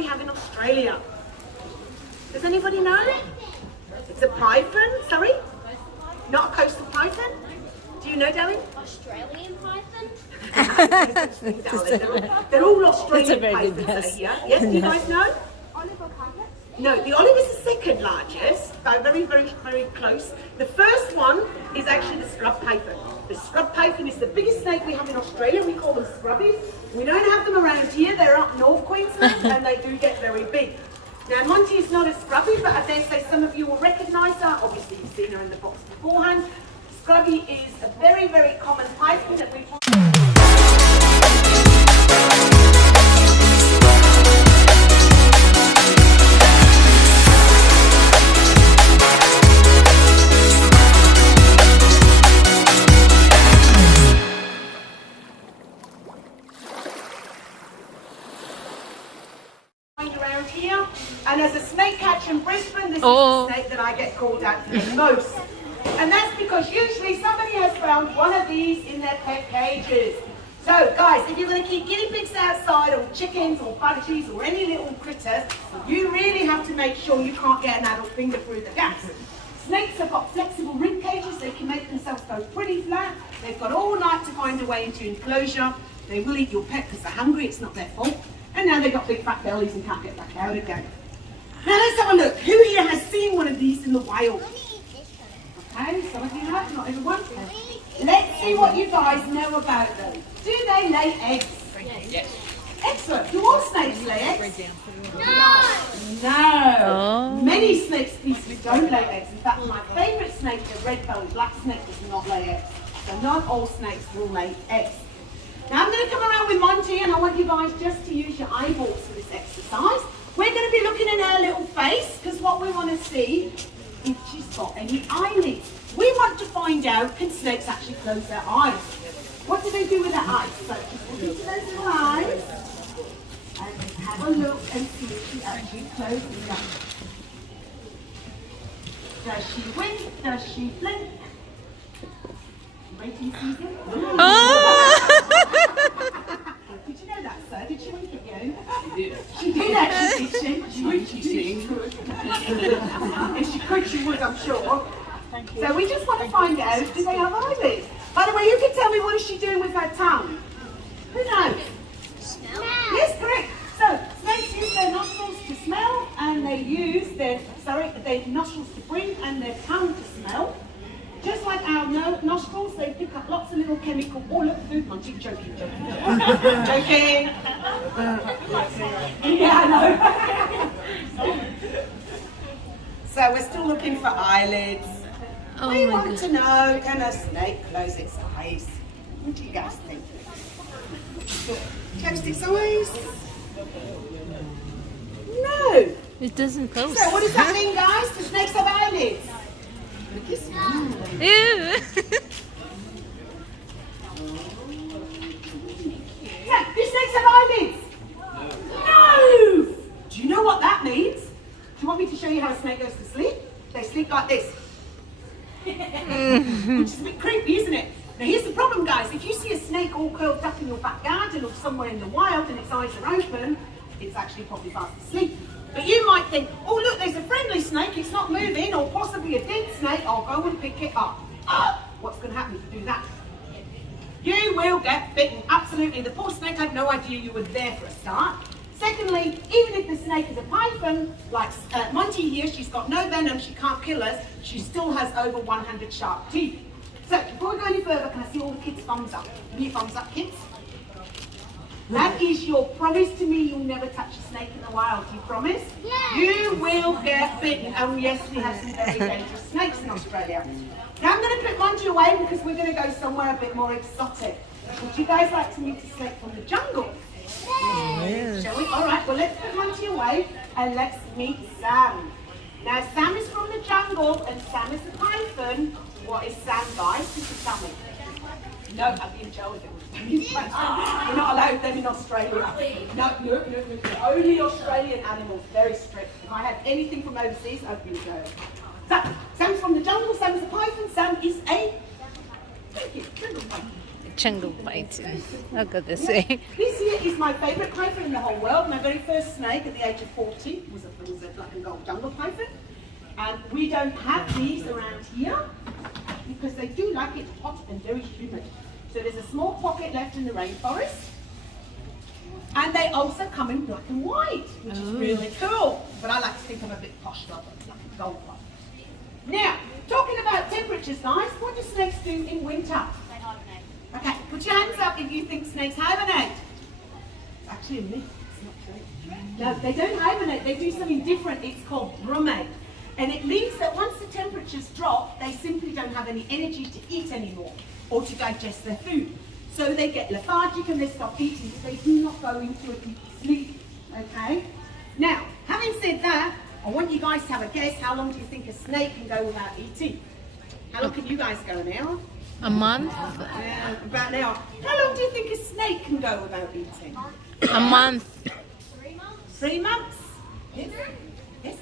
we have in Australia? Does anybody know? It's a python, sorry? Not a coastal python? Do you know, Darren? Australian python? They're all Australian very good pythons guess. here. Yes, do you guys know? Olive or carpet? No, the olive is the second largest, but very, very, very close. The first one is actually the scrub python. The scrub python is the biggest snake we have in Australia. We call them scrubbies. We don't have them around here. They're up North Queensland and they do get very big. Now, Monty is not a scrubby, but I dare say some of you will recognise her. Obviously, you've seen her in the box beforehand. Scruggy is a very, very common python that we find. Around here, and as a snake catcher in Brisbane, this is the snake that I get called out for the most. And that's because usually somebody has found one of these in their pet cages. So guys, if you're going to keep guinea pigs outside, or chickens, or budgies, or any little critters, you really have to make sure you can't get an adult finger through the gaps. Snakes have got flexible rib cages, they can make themselves go pretty flat. They've got all night to find a way into enclosure. They will eat your pet because they're hungry, it's not their fault. And now they've got big fat bellies and can't get back out again. Now let's have a look. Who here has seen one of these in the wild? Okay, some of you have, not everyone. Let's see what you guys know about them. Do they lay eggs? Yes. Excellent. Do all snakes lay eggs? No! No. Oh. Many snake species don't lay eggs. In fact, my favourite snake, the red-bellied black snake, does not lay eggs. So not all snakes will lay eggs. Now I'm going to come around with Monty and I want you guys just to use your eyeballs for this exercise. We're going to be looking in her little face because what we want to see if she's got any eyelids. We want to find out, can snakes actually close their eyes? What do they do with their eyes? So just look into those little eyes and have a look and see if she actually closes them. Does she wink? Does she blink? Wait till you see them. Did you know that, sir? Did she wink at you? She did. She did actually, did she? She winked, she could. If she could, she would, I'm sure. Thank you. So we just want to find out, do they have eyelids? By the way, you can tell me what is she doing with her tongue? Who knows? Smell? Yes, correct. So snakes use their nostrils to smell, and they use their nostrils to breathe, and their tongue to smell. Just like our nostrils, they pick up lots of little chemical. Oh, look, food munching. Joking. Joking. Yeah, I know. So we're still looking for eyelids. We want to know, can a snake close its eyes? What do you guys think? Close its eyes? No. It doesn't close. So what does that mean, guys? Do snakes have eyelids? Look at this. Ew. Do snakes have eyelids? No! Do you know what that means? Do you want me to show you how a snake goes to sleep? They sleep like this. Which is a bit creepy, isn't it? Now here's the problem, guys. If you see a snake all curled up in your back garden or somewhere in the wild and its eyes are open, it's actually probably fast asleep. But you might think, oh look, there's a friendly snake, it's not moving, or possibly a dead snake, I'll go and pick it up. What's going to happen if you do that? You will get bitten, absolutely. The poor snake had no idea you were there for a start. Secondly, even if the snake is a python, like Monty here, she's got no venom, she can't kill us, she still has over 100 sharp teeth. So, before we go any further, can I see all the kids' thumbs up? Give me your thumbs up, kids. That is your promise to me you'll never touch a snake in the wild. You promise? Yeah. You will get bitten. And yes, we have some very dangerous snakes in Australia. Now I'm going to put Monty away because we're going to go somewhere a bit more exotic. Would you guys like to meet a snake from the jungle? Yes. Shall we? All right, well let's put Monty away and let's meet Sam. Now Sam is from the jungle and Sam is a python. What is Sam, guys? This is Sammy. No, I'd be in jail with him. We're not allowed them in Australia. No, only Australian animals, very strict. If I had anything from overseas, I'd be in jail. So, Sam's from the jungle, Sam is a python, Sam is a... Thank you. jungle python. Look at this way. This here is my favourite python in the whole world. My very first snake at the age of 40 was a black and gold jungle python. And we don't have these around here because they do like it hot and very humid. So there's a small pocket left in the rainforest. And they also come in black and white, which is really cool. But I like to think I'm a bit posh, like a gold one. Now, talking about temperatures, guys, what do snakes do in winter? Okay, put your hands up if you think snakes hibernate. It's actually a myth, it's not true. No, they don't hibernate, they do something different. It's called brumate. And it means that once the temperatures drop, they simply don't have any energy to eat anymore or to digest their food. So they get lethargic and they stop eating. They do not go into a deep sleep, okay? Now, having said that, I want you guys to have a guess. How long do you think a snake can go without eating? How long can you guys go, an hour? A month? About an hour. How long do you think a snake can go without eating? A month. 3 months. 3 months? Yes? Yes?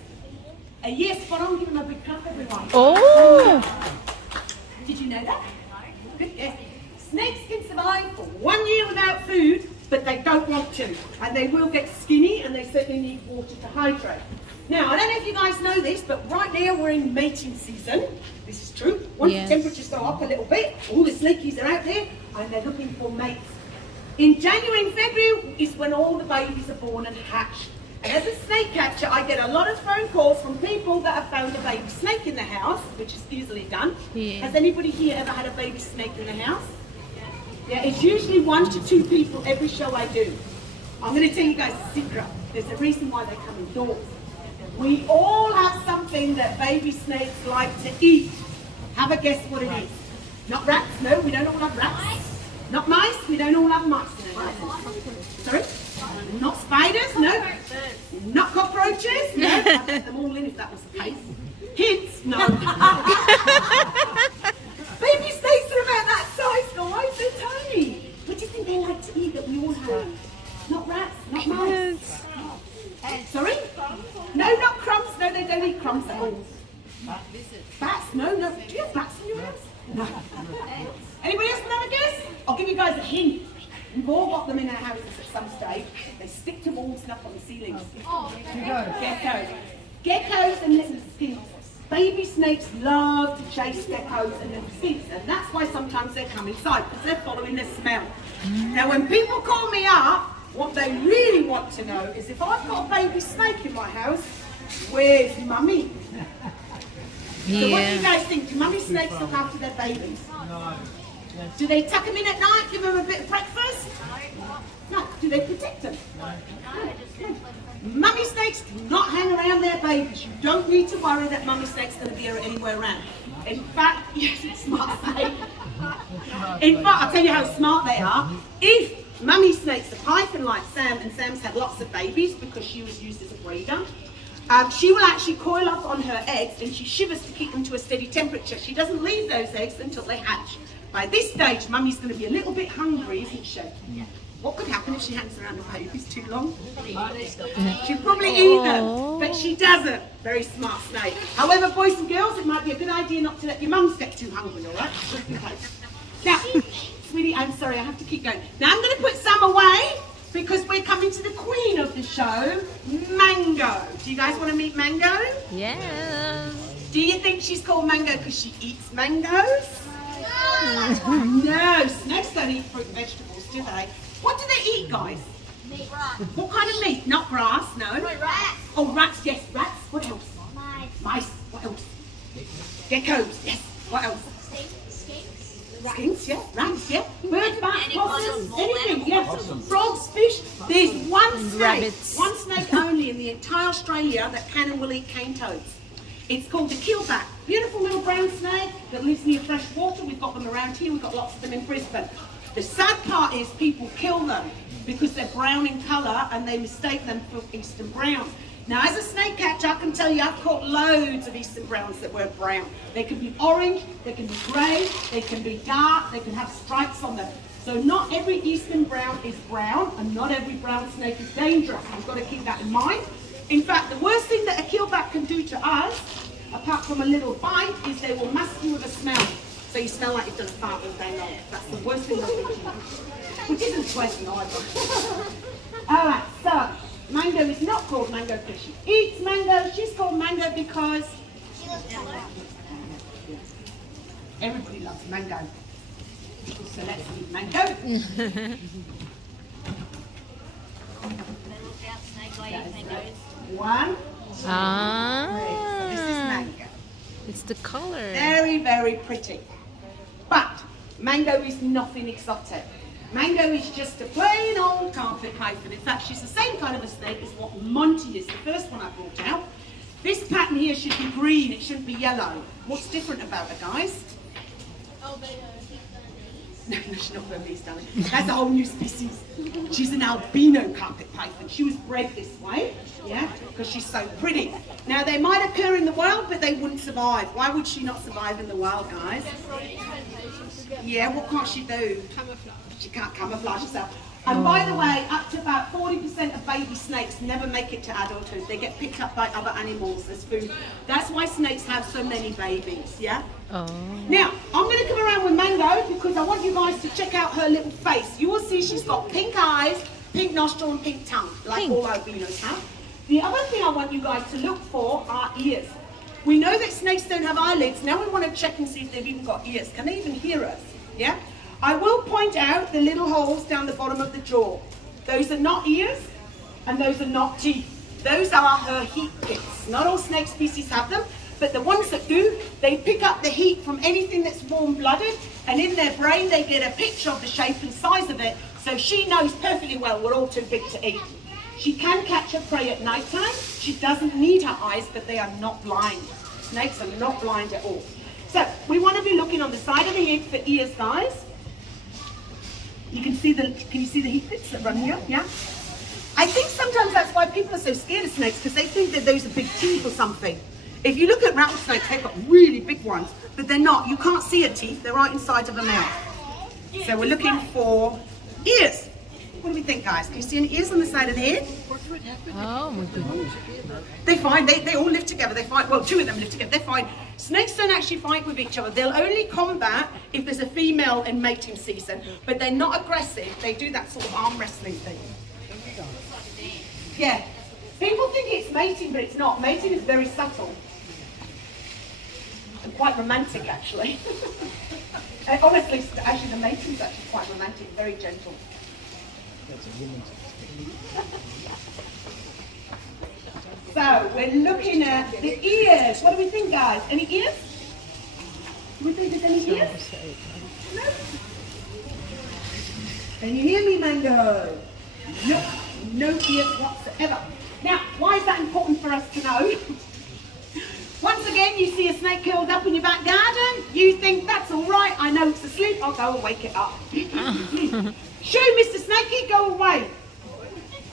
Yes, but I'll give them a big clap, everyone. Oh! Did you know that? Good, yes. Snakes can survive for 1 year without food, but they don't want to. And they will get skinny, and they certainly need water to hydrate. Now, I don't know if you guys know this, but right now we're in mating season. This is true. Once Yes. the temperatures go up a little bit, all the snakies are out there, and they're looking for mates. In January and February is when all the babies are born and hatch. And as a snake catcher, I get a lot of phone calls from people that have found a baby snake in the house, which is easily done. Yeah. Has anybody here ever had a baby snake in the house? Yeah, it's usually 1 to 2 people every show I do. I'm going to tell you guys a secret. There's a reason why they come indoors. We all have something that baby snakes like to eat. Have a guess what it is. Not rats, no, we don't all have rats. Not mice, we don't all have mice in our house. Sorry? Not spiders, no. Not cockroaches, no. I'd let them all in if that was the case. Kids, no. Baby snakes are about that size, guys. They're tiny. What do you think they like to eat that we all have? Not rats, not mice. Sorry? No, not crumbs. No, they don't eat crumbs at all. Bats? No, no. Do you have bats in your house? No. Anybody else have a guess? I'll give you guys a hint. We've all got them in our houses at some stage. They stick to walls and up on the ceilings. Geckos. Geckos and little skinks. Baby snakes love to chase geckos and little skinks, and that's why sometimes they come inside, because they're following the smell. Now, when people call me up, what they really want to know is if I've got a baby snake in my house, where's mummy? So what do you guys think? Do mummy snakes look after their babies? No. Do they tuck them in at night, give them a bit of breakfast? No. Do they protect them? No. Mummy snakes do not hang around their babies. You don't need to worry that mummy snake's going to be anywhere around. In fact, yes, it's smart snake. In fact, I'll tell you how smart they are. If mummy snake's a python like Sam, and Sam's had lots of babies because she was used as a breeder, she will actually coil up on her eggs and she shivers to keep them to a steady temperature. She doesn't leave those eggs until they hatch. By this stage, mummy's going to be a little bit hungry, isn't she? Yeah. What could happen if she hangs around the babies too long? She'd probably eat them, but she doesn't. Very smart snake. However, boys and girls, it might be a good idea not to let your mums get too hungry, all right? Just in case. Now, sweetie, I'm sorry, I have to keep going. Now, I'm going to put some away because we're coming to the queen of the show, Mango. Do you guys want to meet Mango? Yeah. Do you think she's called Mango because she eats mangoes? No, snakes don't eat fruit and vegetables, do they? What do they eat, guys? Meat. What kind of meat? Not grass, no. Rats. Oh, rats, yes, rats. What else? Mice. Mice, what else? Geckos, yes. What else? Skinks. Skinks, yeah. Rats, yeah. Birds, bats, Any kind of possums, small anything, animal. yeah. Frogs, fish. There's one snake, rabbits. one snake only in the entire Australia that can and will eat cane toads. It's called the keelback. Beautiful little brown snake that lives near fresh water. We've got them around here. We've got lots of them in Brisbane. The sad part is people kill them because they're brown in colour and they mistake them for eastern brown. Now, as a snake catcher, I can tell you I've caught loads of eastern browns that were brown. They can be orange, they can be grey, they can be dark, they can have stripes on them. So not every eastern brown is brown and not every brown snake is dangerous. You've got to keep that in mind. In fact, the worst thing that a keelback can do to us, apart from a little bite, is they will mask you with a smell. So you smell like you've done a fart all day long. That's the worst thing I've eaten. Which isn't pleasant either. Alright, so Mango is not called Mango because she eats mango. She's called Mango because everybody loves mango. So let's eat mango. One. Ah. This is mango. It's the color. Very, very pretty. But mango is nothing exotic. Mango is just a plain old carpet python. In fact, she's the same kind of a snake as what Monty is, the first one I brought out. This pattern here should be green, it shouldn't be yellow. What's different about her, guys? No, she's not Burmese, darling. That's a whole new species. She's an albino carpet python. She was bred this way, yeah, because she's so pretty. Now, they might occur in the wild, but they wouldn't survive. Why would she not survive in the wild, guys? Yeah, what can't she do? Camouflage. She can't camouflage herself. And by the way, up to about 40% of baby snakes never make it to adulthood. They get picked up by other animals as food. That's why snakes have so many babies, yeah? Oh. Now, I'm going to come around with Mango because I want you guys to check out her little face. You will see she's got pink eyes, pink nostril and pink tongue, like all albinos have. The other thing I want you guys to look for are ears. We know that snakes don't have eyelids. Now we want to check and see if they've even got ears. Can they even hear us? Yeah? I will point out the little holes down the bottom of the jaw. Those are not ears and those are not teeth. Those are her heat pits. Not all snake species have them, but the ones that do, they pick up the heat from anything that's warm-blooded, and in their brain they get a picture of the shape and size of it, so she knows perfectly well we're all too big to eat. She can catch her prey at night time. She doesn't need her eyes, but they are not blind. Snakes are not blind at all. So we want to be looking on the side of the head for ears, guys. You can see can you see the heat pits that run here? Yeah? I think sometimes that's why people are so scared of snakes, because they think that those are big teeth or something. If you look at rattlesnakes, they've got really big ones, but they're not. You can't see her teeth, they're right inside of her mouth. So we're looking for ears. What do we think, guys? Can you see any ears on the side of the head? Oh my goodness. They fight, they all live together, they fight, well, two of them live together, they fight. Snakes don't actually fight with each other. They'll only combat if there's a female in mating season, but they're not aggressive. They do that sort of arm wrestling thing. Yeah. People think it's mating, but it's not. Mating is very subtle. And quite romantic, actually. Honestly, actually, the mating is actually quite romantic, very gentle. So, we're looking at the ears. What do we think, guys? Any ears? Do we think there's any ears? No? Can you hear me, Mango? No, no ears whatsoever. Now, why is that important for us to know? Once again, you see a snake curled up in your back garden, you think, that's all right, I know it's asleep, I'll go and wake it up. Shoo, Mr. Snakey, go away.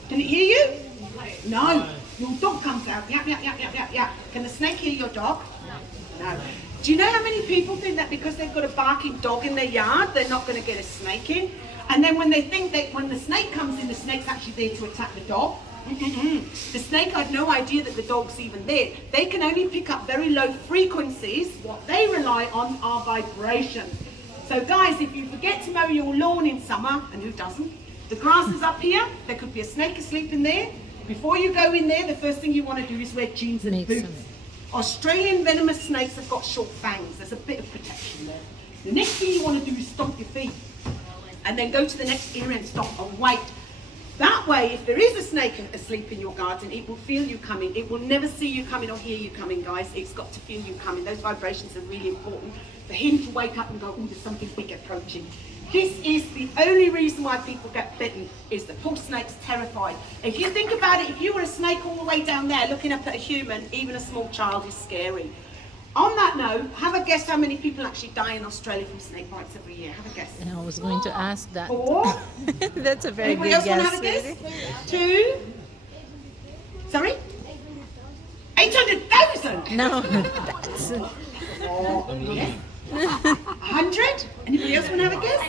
Can it hear you? No. Your dog comes out, yap, yap, yap, yap, yap, yap. Can the snake hear your dog? No. Do you know how many people think that because they've got a barking dog in their yard, they're not going to get a snake in? And then when they think that when the snake comes in, the snake's actually there to attack the dog? The snake had no idea that the dog's even there. They can only pick up very low frequencies. What they rely on are vibrations. So guys, if you forget to mow your lawn in summer, and who doesn't? The grass is up here, there could be a snake asleep in there. Before you go in there, the first thing you want to do is wear jeans and boots. Australian venomous snakes have got short fangs. There's a bit of protection there. The next thing you want to do is stomp your feet. And then go to the next area and stomp and wait. That way, if there is a snake asleep in your garden, it will feel you coming. It will never see you coming or hear you coming, guys. It's got to feel you coming. Those vibrations are really important for him to wake up and go, oh, there's something big approaching. This is the only reason why people get bitten, is the poor snake's terrified. If you think about it, if you were a snake all the way down there looking up at a human, even a small child is scary. On that note, have a guess how many people actually die in Australia from snake bites every year. Have a guess. And I was going to ask that. 4. That's a very Anybody good else want to guess. have a guess? 2. Sorry? 800,000? No, that's... 100? Anybody else want to have a guess?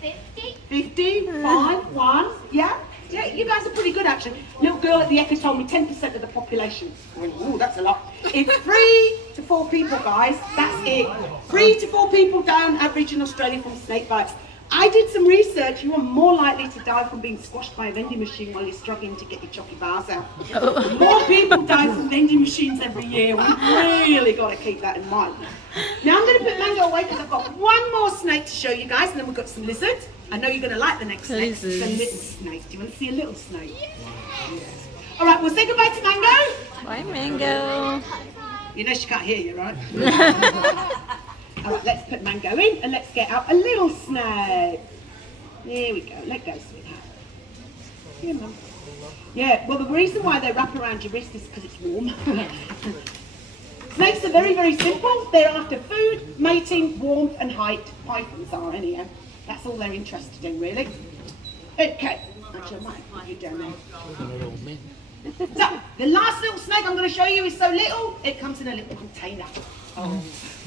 50. 50, 5, 1, yeah? Yeah, you guys are pretty good actually. Little girl at the Echo told me 10% of the population. I went, ooh, that's a lot. It's 3 to 4 people, guys. That's it. 3 to 4 people die on average in Australia from snake bites. I did some research. You are more likely to die from being squashed by a vending machine while you're struggling to get your chocky bars out. More people die from vending machines every year. We've really got to keep that in mind. Now I'm going to put Mango away because I've got one more snake to show you guys, and then we've got some lizards. I know you're going to like the next snake. It's a little snake. Do you want to see a little snake? Yes. All right, we'll say goodbye to Mango. Bye, Mango. You know she can't hear you, right? All right, let's put Mango in and let's get out a little snake. There we go. Let go, sweetheart. Here, Mum. Yeah, well, the reason why they wrap around your wrist is because it's warm. Snakes are very, very simple. They're after food, mating, warmth, and height. Pythons are, anyhow. That's all they're interested in, really. Okay. Actually, I might put you down there. So, the last little snake I'm going to show you is so little, it comes in a little container.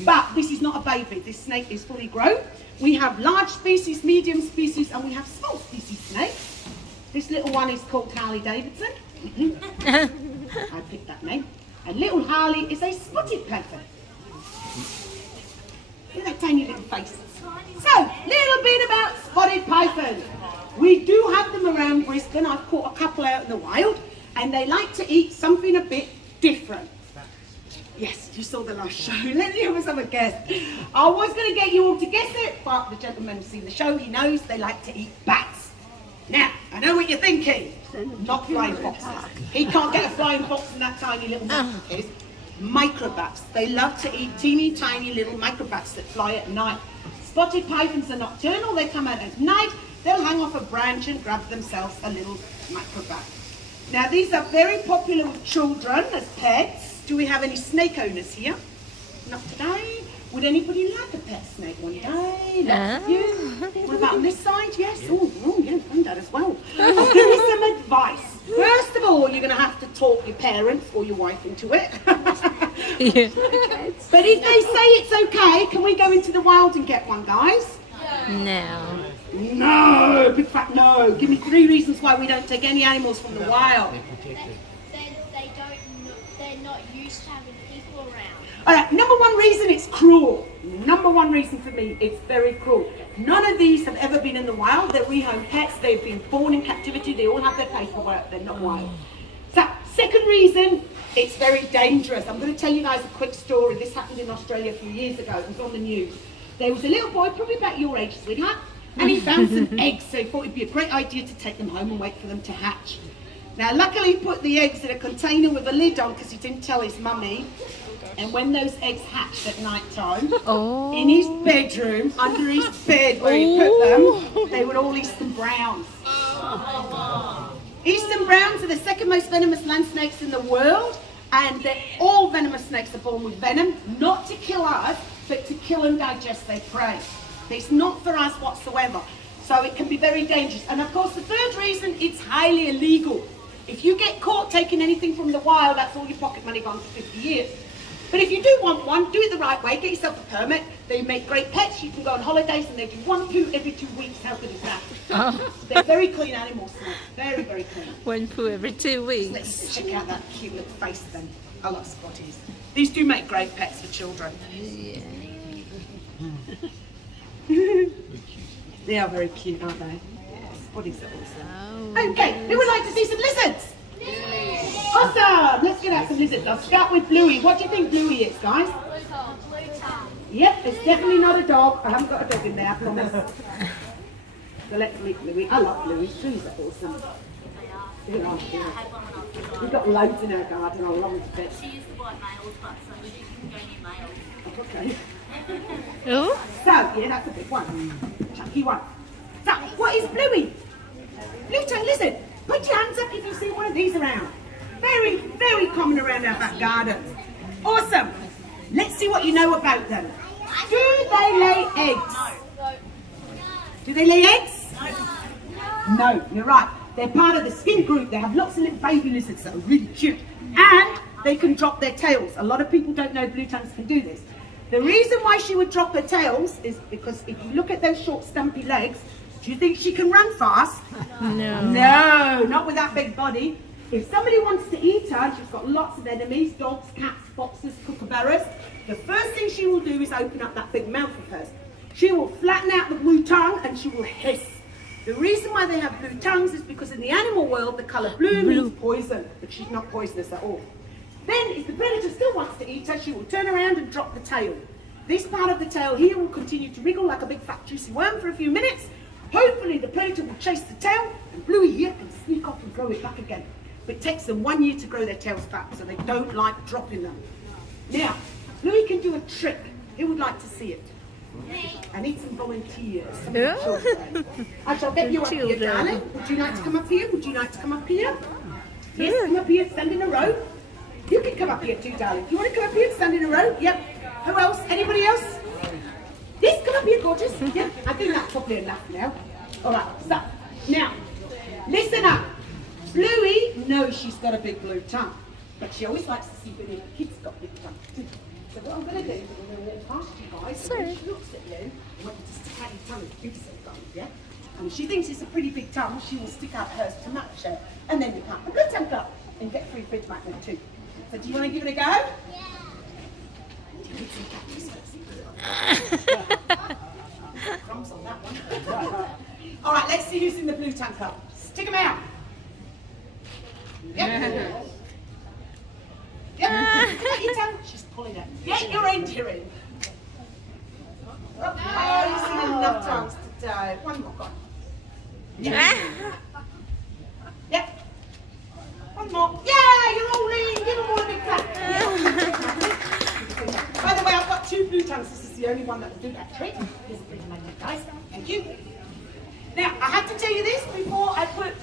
But this is not a baby. This snake is fully grown. We have large species, medium species, and we have small species snakes. This little one is called Harley Davidson. I picked that name. And little Harley is a spotted python. Look at that tiny little face. So, little bit about spotted pythons. We do have them around Brisbane. I've caught a couple out in the wild, and they like to eat something a bit different. Yes, you saw the last show. Let's see if have a guess. I was going to get you all to guess it, but the gentleman who's seen the show, he knows they like to eat bats. Now, I know what you're thinking. Not flying foxes. He can't get a flying fox in that tiny little mouth of his. Microbats. They love to eat teeny tiny little microbats that fly at night. Spotted pythons are nocturnal. They come out at night. They'll hang off a branch and grab themselves a little microbat. Now, these are very popular with children as pets. Do we have any snake owners here? Not today. Would anybody like a pet snake one day? Lots of you. What about on this side? Yes. Oh, yeah, and that as well. I'll give you some advice. First of all, you're going to have to talk your parents or your wife into it. Yeah. But if they say it's okay, can we go into the wild and get one, guys? No. No, big fat no. Give me 3 reasons why we don't take any animals from the wild. They're not used to having people around. All right, number 1 reason, it's cruel. Number 1 reason for me, it's very cruel. None of these have ever been in the wild. They're rehomed pets. They've been born in captivity. They all have their paperwork. They're not wild. So, second reason, it's very dangerous. I'm going to tell you guys a quick story. This happened in Australia a few years ago. It was on the news. There was a little boy, probably about your age, sweetheart, and he found some eggs, so he thought it'd be a great idea to take them home and wait for them to hatch. Now, luckily, he put the eggs in a container with a lid on because he didn't tell his mummy. And when those eggs hatched at night time, in his bedroom, under his bed where he put them, they were all Eastern Browns. Eastern Browns are the second most venomous land snakes in the world, and all venomous snakes are born with venom, not to kill us, but to kill and digest their prey. It's not for us whatsoever. So it can be very dangerous. And of course, the third reason, it's highly illegal. If you get caught taking anything from the wild, that's all your pocket money gone for 50 years. But if you do want one, do it the right way. Get yourself a permit. They make great pets. You can go on holidays and they do 1 poo every 2 weeks. How good is that? They're very clean animals, very, very clean. 1 poo every 2 weeks. Let's check out that cute little face then. I love Spotties. These do make great pets for children. Yeah. They are very cute, aren't they? Spotties are awesome. Oh. Okay, who would like to see some lizards? Awesome! Let's get out some lizards. I'll start with Bluey. What do you think Bluey is, guys? Blue tongue. Yep, it's definitely not a dog. I haven't got a dog in there, I promise. So let's meet Bluey. I love Bluey. Bluey's are awesome. They are, yeah. We've got loads in our garden. I love to bet. She used to bite males, but so she can go near males. Okay. Oh? So, yeah, that's a big one. Chunky one. So, what is Bluey? Blue-tongued lizard. Put your hands up if you see one of these around. Very, very common around our back gardens. Awesome. Let's see what you know about them. Do they lay eggs? No. Do they lay eggs? No, you're right. They're part of the skin group. They have lots of little baby lizards that are really cute. And they can drop their tails. A lot of people don't know blue tongues can do this. The reason why she would drop her tails is because if you look at those short stumpy legs, Do you think she can run fast? No. No, not with that big body. If somebody wants to eat her, she's got lots of enemies, dogs, cats, foxes, kookaburras. The first thing she will do is open up that big mouth of hers. She will flatten out the blue tongue and she will hiss. The reason why they have blue tongues is because in the animal world, the colour blue means poison, but she's not poisonous at all. Then, if the predator still wants to eat her, she will turn around and drop the tail. This part of the tail here will continue to wriggle like a big fat juicy worm for a few minutes. Hopefully the predator will chase the tail and Bluey here can sneak off and grow it back again. But it takes them 1 year to grow their tails back, so they don't like dropping them. Now, Bluey can do a trick. Who would like to see it? I need some volunteers. Some children. I shall get you up here, darling. Would you like to come up here? Would you like to come up here? Yes, come up here, stand in a row. You can come up here too, darling. Do you want to come up here and stand in a row? Yep. Who else? Anybody else? Yes, come up here, gorgeous. Yeah, I think that's probably enough now. All right, so now, listen up. Bluey knows she's got a big blue tongue, but she always likes to see if any of the kids got big tongues too. So what I'm going to do is I'm going to walk past you guys, and when she looks at you, I want you to stick out your tongue and give some tongue, yeah? And if she thinks it's a pretty big tongue, she will stick out hers to match it, and then you cut the blue tongue up and get free fridge magnet too. So do you want to give it a go? Yeah. Crumbs on that one. All right, let's see who's in the blue tongue cup. Stick them out. Yep. Yep. Stick out your tongue. She's pulling it. Get your reindeer in. Oh, you've seen enough tongues today. One more, go on. Yep. Yep. One more. Yeah, you're all in. Give them all a big clap. By the way, I've got 2 blue tongues. This is the only one that will do that trick. Here's a pretty magnet, guys. Thank you. Now, I have to tell you this before I put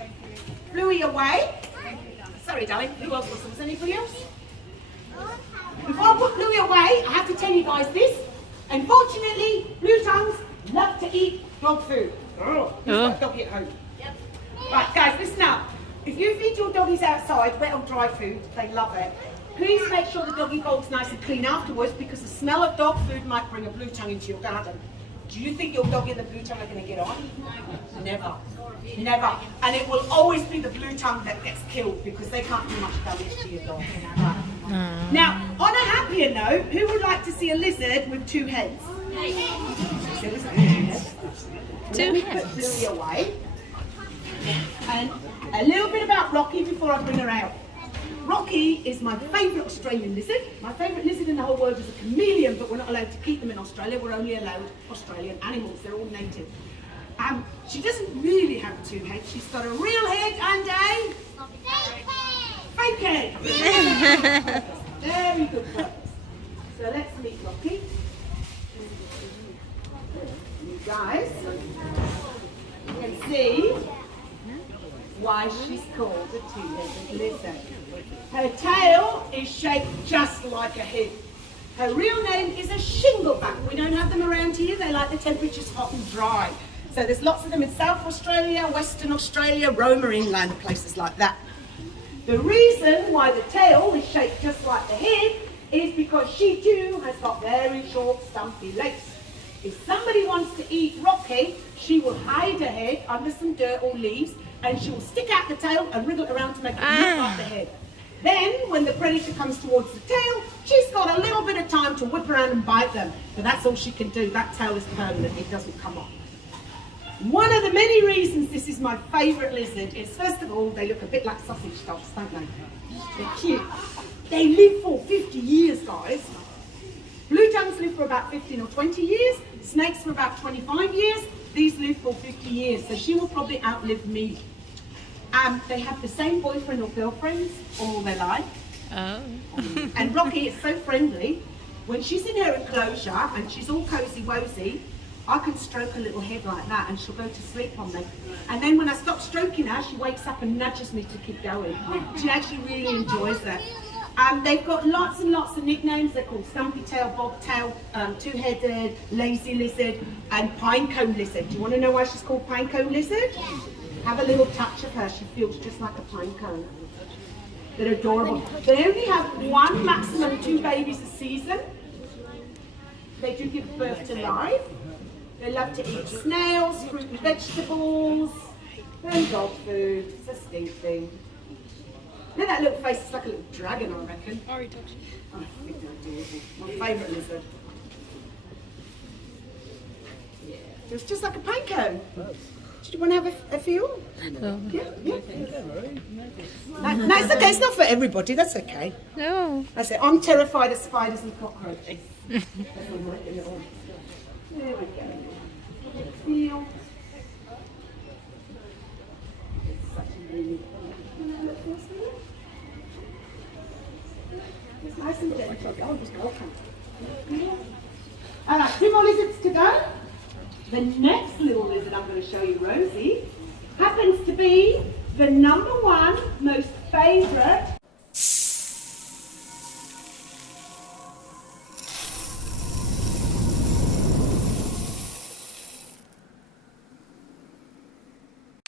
Bluey away. Sorry, darling. Who else was anybody else? Before I put Bluey away, I have to tell you guys this. Unfortunately, blue tongues love to eat dog food. Oh, who's got a doggy at home? Yep. Right, guys, listen up. If you feed your doggies outside, wet or dry food, they love it. Please make sure the doggy bowl's nice and clean afterwards, because the smell of dog food might bring a blue tongue into your garden. Do you think your doggy and the blue tongue are going to get on? Never. Never. And it will always be the blue tongue that gets killed, because they can't do much damage to your dog. Now, on a happier note, who would like to see a lizard with 2 heads? Let me put Bluey away. And a little bit about Rocky before I bring her out. Rocky is my favourite Australian lizard. My favourite lizard in the whole world is a chameleon, but we're not allowed to keep them in Australia. We're only allowed Australian animals. They're all native. She doesn't really have 2 heads. She's got a real head and a fake head. Very good work. So let's meet Rocky. You guys can see why she's called a 2-headed lizard. Her tail is shaped just like a head. Her real name is a shingleback. We don't have them around here. They like the temperatures hot and dry. So there's lots of them in South Australia, Western Australia, Roma inland, places like that. The reason why the tail is shaped just like the head is because she too has got very short, stumpy legs. If somebody wants to eat Rocky, she will hide her head under some dirt or leaves, and she will stick out the tail and wriggle around to make it look like the head. Then, when the predator comes towards the tail, she's got a little bit of time to whip around and bite them. But that's all she can do. That tail is permanent. It doesn't come off. One of the many reasons this is my favourite lizard is, first of all, they look a bit like sausage dogs, don't they? They're cute. They live for 50 years, guys. Blue tongues live for about 15 or 20 years. Snakes for about 25 years. These live for 50 years, so she will probably outlive me. They have the same boyfriend or girlfriends all their life. Oh. And Rocky is so friendly. When she's in her enclosure and she's all cozy-wozy, I can stroke her little head like that and she'll go to sleep on me. And then when I stop stroking her, she wakes up and nudges me to keep going. She actually really enjoys that. They've got lots and lots of nicknames. They're called stumpy tail, bobtail, 2-headed, lazy lizard, and pinecone lizard. Do you want to know why she's called pinecone lizard? Have a little touch of her. She feels just like a pinecone. They're adorable. They only have 1, maximum 2 babies a season. They do give birth to live. They love to eat snails, fruit and vegetables, and dog food. It's a stink thing. Look at that little face, it's like a little dragon, I reckon. Oh, I think they're adorable. My favourite lizard. Yeah. It's just like a pine cone. Do you want to have a feel? No. Yeah. No, it's okay. It's not for everybody. That's okay. No. That's it. I'm terrified of spiders and cockroaches. There we go. Feel. It's such a really it's nice and gentle. Oh, just welcome. All right, 2 more lizards to go. The next little lizard I'm going to show you, Rosie, happens to be the #1 most favourite